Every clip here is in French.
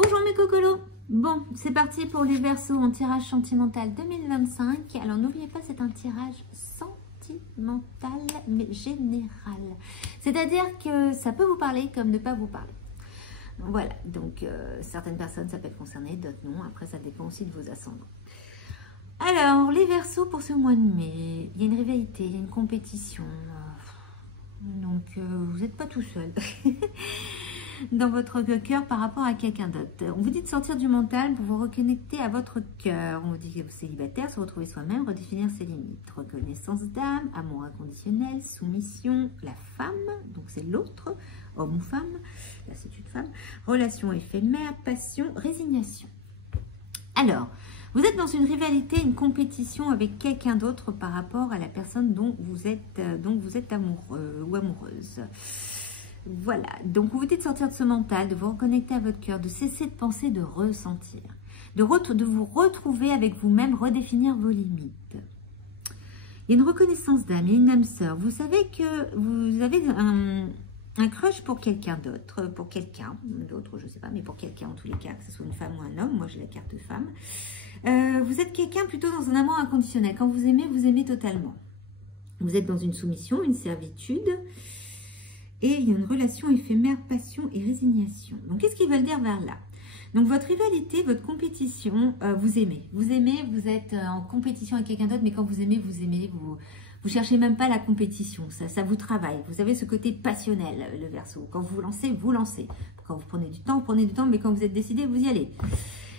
Bonjour mes cocolos. Bon, c'est parti pour les Verseaux en tirage sentimental 2025. Alors n'oubliez pas, c'est un tirage sentimental mais général. C'est-à-dire que ça peut vous parler comme ne pas vous parler. Voilà, donc certaines personnes ça peut être concerné, d'autres non. Après ça dépend aussi de vos ascendants. Alors les Verseaux pour ce mois de mai, il y a une rivalité, il y a une compétition. Donc vous n'êtes pas tout seul. Dans votre cœur par rapport à quelqu'un d'autre. On vous dit de sortir du mental pour vous reconnecter à votre cœur. On vous dit que vous êtes célibataire, se retrouver soi-même, redéfinir ses limites. Reconnaissance d'âme, amour inconditionnel, soumission, la femme, donc c'est l'autre, homme ou femme, là c'est une femme, relation éphémère, passion, résignation. Alors, vous êtes dans une rivalité, une compétition avec quelqu'un d'autre par rapport à la personne dont vous êtes amoureux ou amoureuse. Voilà, donc vous vous dites de sortir de ce mental, de vous reconnecter à votre cœur, de cesser de penser, de ressentir, de vous retrouver avec vous-même, redéfinir vos limites. Il y a une reconnaissance d'âme, il y a une âme sœur. Vous savez que vous avez un crush pour quelqu'un d'autre, pour quelqu'un d'autre, je ne sais pas, mais pour quelqu'un en tous les cas, que ce soit une femme ou un homme. Moi j'ai la carte femme. Vous êtes quelqu'un plutôt dans un amour inconditionnel. Quand vous aimez totalement. Vous êtes dans une soumission, une servitude. Et il y a une relation éphémère, passion et résignation. Donc, qu'est-ce qu'ils veulent dire vers là? Donc, votre rivalité, votre compétition, vous aimez. Vous aimez, vous êtes en compétition avec quelqu'un d'autre, mais quand vous aimez, vous cherchez même pas la compétition. Ça vous travaille. Vous avez ce côté passionnel, le Verseau. Quand vous vous lancez. Quand vous prenez du temps, mais quand vous êtes décidé, vous y allez.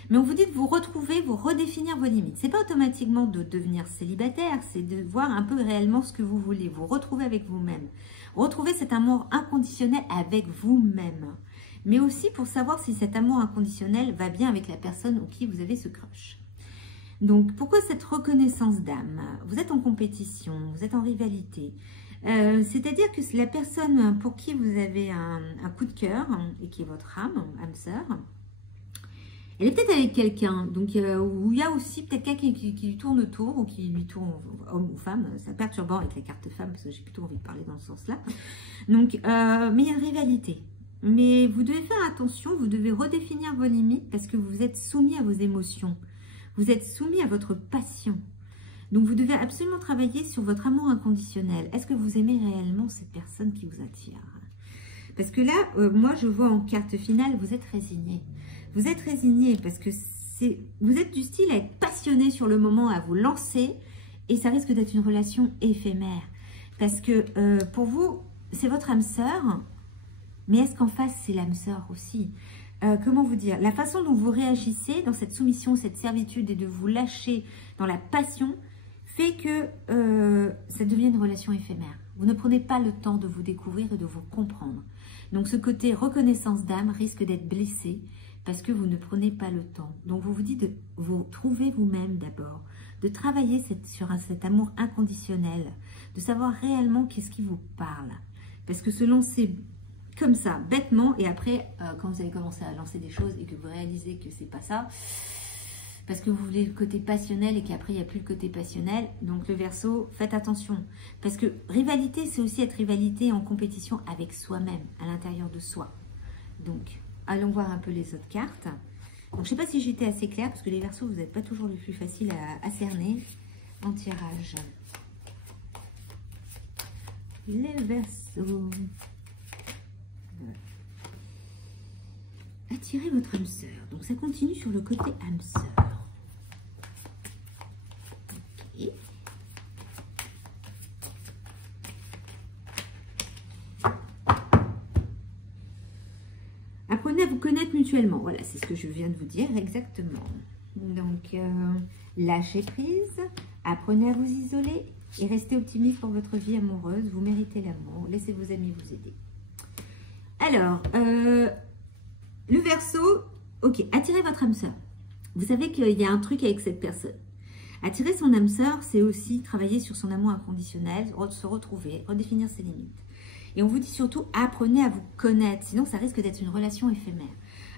Mais on vous dit de vous retrouver, vous redéfinir vos limites. C'est pas automatiquement de devenir célibataire, c'est de voir un peu réellement ce que vous voulez, vous retrouver avec vous-même. Retrouver cet amour inconditionnel avec vous-même. Mais aussi pour savoir si cet amour inconditionnel va bien avec la personne ou qui vous avez ce crush. Donc, pourquoi cette reconnaissance d'âme? Vous êtes en compétition, vous êtes en rivalité. C'est-à-dire que la personne pour qui vous avez un coup de cœur, et qui est votre âme sœur, elle est peut-être avec quelqu'un, donc où il y a aussi peut-être quelqu'un qui lui tourne autour, ou qui lui tourne, homme ou femme, c'est perturbant avec la carte femme, parce que j'ai plutôt envie de parler dans ce sens-là. Donc, mais il y a une rivalité. Mais vous devez faire attention, vous devez redéfinir vos limites, parce que vous êtes soumis à vos émotions. Vous êtes soumis à votre passion. Donc, vous devez absolument travailler sur votre amour inconditionnel. Est-ce que vous aimez réellement cette personne qui vous attire? Parce que là, moi, je vois en carte finale, vous êtes résigné. Vous êtes résigné parce que vous êtes du style à être passionné sur le moment, à vous lancer, et ça risque d'être une relation éphémère. Parce que pour vous, c'est votre âme sœur, mais est-ce qu'en face, c'est l'âme sœur aussi? Comment vous dire? La façon dont vous réagissez dans cette soumission, cette servitude, et de vous lâcher dans la passion, fait que ça devient une relation éphémère. Vous ne prenez pas le temps de vous découvrir et de vous comprendre. Donc ce côté reconnaissance d'âme risque d'être blessé, parce que vous ne prenez pas le temps. Donc, vous vous dites de vous trouver vous-même d'abord, de travailler sur cet amour inconditionnel, de savoir réellement qu'est-ce qui vous parle. Parce que se lancer comme ça, bêtement, et après, quand vous allez commencer à lancer des choses et que vous réalisez que c'est pas ça, parce que vous voulez le côté passionnel et qu'après, il n'y a plus le côté passionnel. Donc, le Verseau, faites attention. Parce que rivalité, c'est aussi être rivalité en compétition avec soi-même, à l'intérieur de soi. Donc, allons voir un peu les autres cartes. Donc, je ne sais pas si j'étais assez claire, parce que les Verseaux, vous n'êtes pas toujours les plus faciles à cerner en tirage. Les Verseaux. Attirez votre âme sœur. Donc, ça continue sur le côté âme sœur. Ok. Apprenez à vous connaître mutuellement. Voilà, c'est ce que je viens de vous dire exactement. Donc, lâchez prise, apprenez à vous isoler et restez optimiste pour votre vie amoureuse. Vous méritez l'amour. Laissez vos amis vous aider. Alors, le Verseau, ok, attirez votre âme sœur. Vous savez qu'il y a un truc avec cette personne. Attirer son âme sœur, c'est aussi travailler sur son amour inconditionnel, se retrouver, redéfinir ses limites. Et on vous dit surtout, apprenez à vous connaître, sinon ça risque d'être une relation éphémère.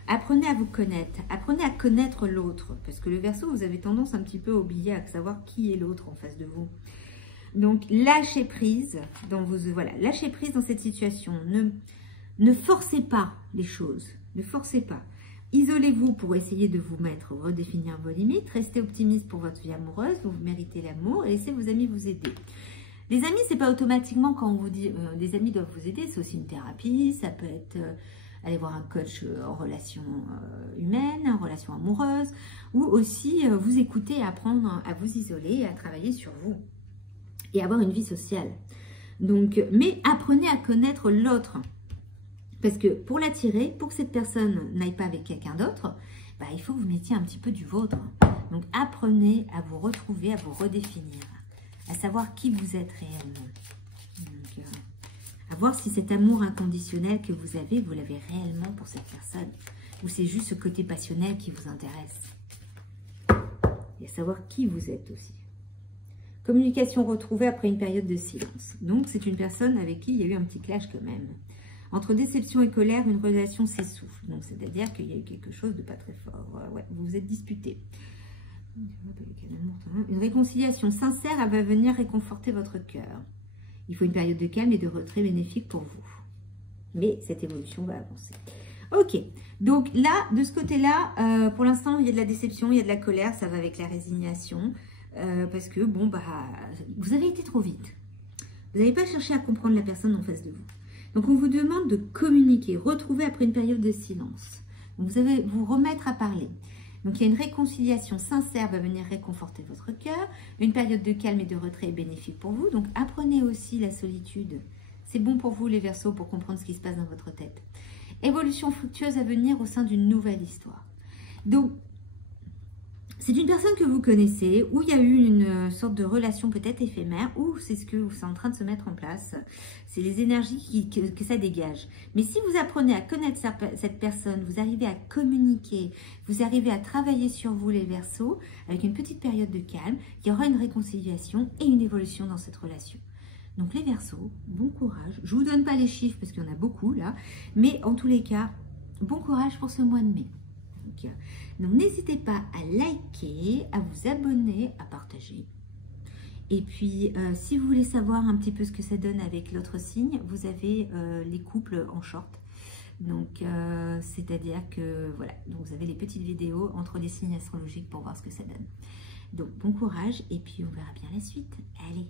Apprenez à vous connaître, apprenez à connaître l'autre, parce que le Verseau, vous avez tendance un petit peu à oublier, à savoir qui est l'autre en face de vous. Donc, lâchez prise dans lâchez prise dans cette situation. Ne forcez pas les choses, ne forcez pas. Isolez-vous pour essayer de vous redéfinir vos limites. Restez optimiste pour votre vie amoureuse. Vous méritez l'amour et laissez vos amis vous aider. Les amis, c'est pas automatiquement quand on vous dit des amis doivent vous aider. C'est aussi une thérapie. Ça peut être aller voir un coach en relation humaine, en relation amoureuse. Ou aussi vous écouter et apprendre à vous isoler et à travailler sur vous. Et avoir une vie sociale. Donc, mais apprenez à connaître l'autre. Parce que pour l'attirer, pour que cette personne n'aille pas avec quelqu'un d'autre, bah, il faut que vous mettiez un petit peu du vôtre. Donc, apprenez à vous retrouver, à vous redéfinir, à savoir qui vous êtes réellement. Donc, à voir si cet amour inconditionnel que vous l'avez réellement pour cette personne. Ou c'est juste ce côté passionnel qui vous intéresse. Et à savoir qui vous êtes aussi. Communication retrouvée après une période de silence. Donc, c'est une personne avec qui il y a eu un petit clash quand même. Entre déception et colère, une relation s'essouffle. Donc, c'est-à-dire qu'il y a eu quelque chose de pas très fort. Ouais, vous vous êtes disputés. Une réconciliation sincère, elle va venir réconforter votre cœur. Il faut une période de calme et de retrait bénéfique pour vous. Mais cette évolution va avancer. Ok, donc là, de ce côté-là, pour l'instant, il y a de la déception, il y a de la colère, ça va avec la résignation. Parce que, bon, bah, vous avez été trop vite. Vous n'avez pas cherché à comprendre la personne en face de vous. Donc, on vous demande de communiquer, retrouver après une période de silence. Donc, vous allez vous remettre à parler. Donc, il y a une réconciliation sincère va venir réconforter votre cœur. Une période de calme et de retrait est bénéfique pour vous. Donc, apprenez aussi la solitude. C'est bon pour vous, les Verseaux, pour comprendre ce qui se passe dans votre tête. Évolution fructueuse à venir au sein d'une nouvelle histoire. Donc, c'est une personne que vous connaissez, où il y a eu une sorte de relation peut-être éphémère, ou c'est ce que c'est en train de se mettre en place. C'est les énergies que ça dégage. Mais si vous apprenez à connaître cette personne, vous arrivez à communiquer, vous arrivez à travailler sur vous les Verseaux, avec une petite période de calme, il y aura une réconciliation et une évolution dans cette relation. Donc les Verseaux, bon courage. Je ne vous donne pas les chiffres parce qu'il y en a beaucoup là, mais en tous les cas, bon courage pour ce mois de mai. Donc, n'hésitez pas à liker, à vous abonner, à partager. Et puis, si vous voulez savoir un petit peu ce que ça donne avec l'autre signe, vous avez les couples en short. Donc, c'est-à-dire que, voilà, donc vous avez les petites vidéos entre les signes astrologiques pour voir ce que ça donne. Donc, bon courage et puis on verra bien la suite. Allez!